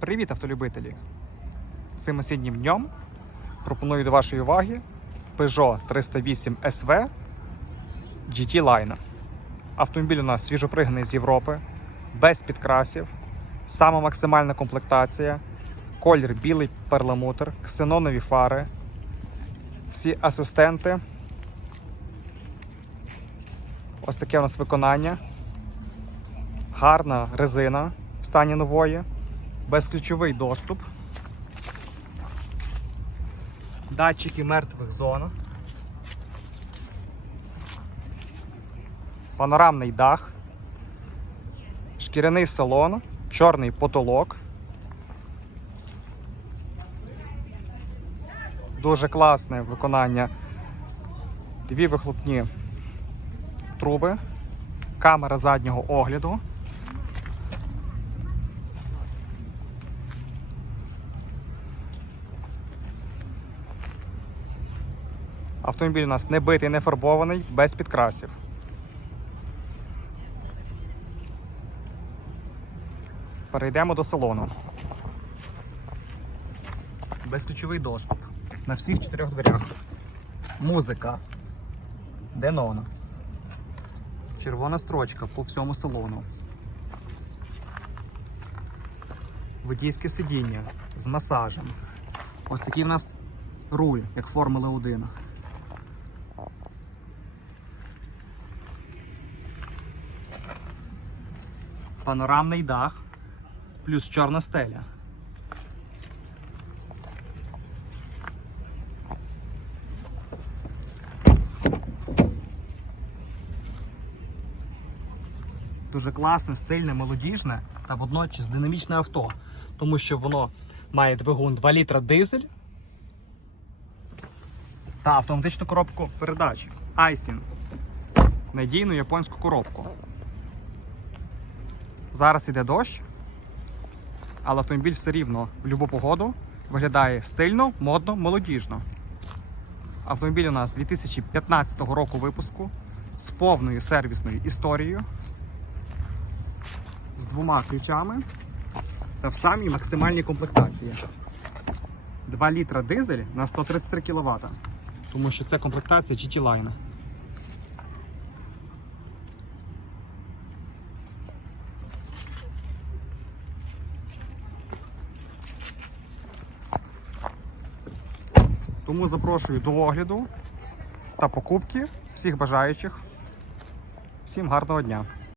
Привіт, автолюбителі! Цим осіннім днем пропоную до вашої уваги Peugeot 308 SV GT Line. Автомобіль у нас свіжопригнаний з Європи, без підкрасів, сама максимальна комплектація, колір білий перламутр, ксенонові фари, всі асистенти. Ось таке у нас виконання. Гарна резина в стані нової, безключовий доступ, датчики мертвих зон, панорамний дах, шкіряний салон, чорний потолок. Дуже класне виконання. Дві вихлопні труби, камера заднього огляду. Автомобіль у нас не битий, не фарбований, без підкрасів. Перейдемо до салону. Безключовий доступ на всіх чотирьох дверях. Музика. Денона. Червона строчка по всьому салону. Водійське сидіння з масажем. Ось такий в нас руль, як Формула 1. Панорамний дах плюс чорна стеля. Дуже класне, стильне, молодіжне та водночас динамічне авто, тому що воно має двигун 2 літра дизель та автоматичну коробку передач Айсін. Надійну японську коробку. Зараз іде дощ, але автомобіль все рівно в будь-яку погоду виглядає стильно, модно, молодіжно. Автомобіль у нас 2015 року випуску з повною сервісною історією, з двома ключами та в самій максимальній комплектації. 2 літра дизель на 133 кВт, тому що це комплектація GT Тому запрошую до огляду та покупки всіх бажаючих. Всім гарного дня!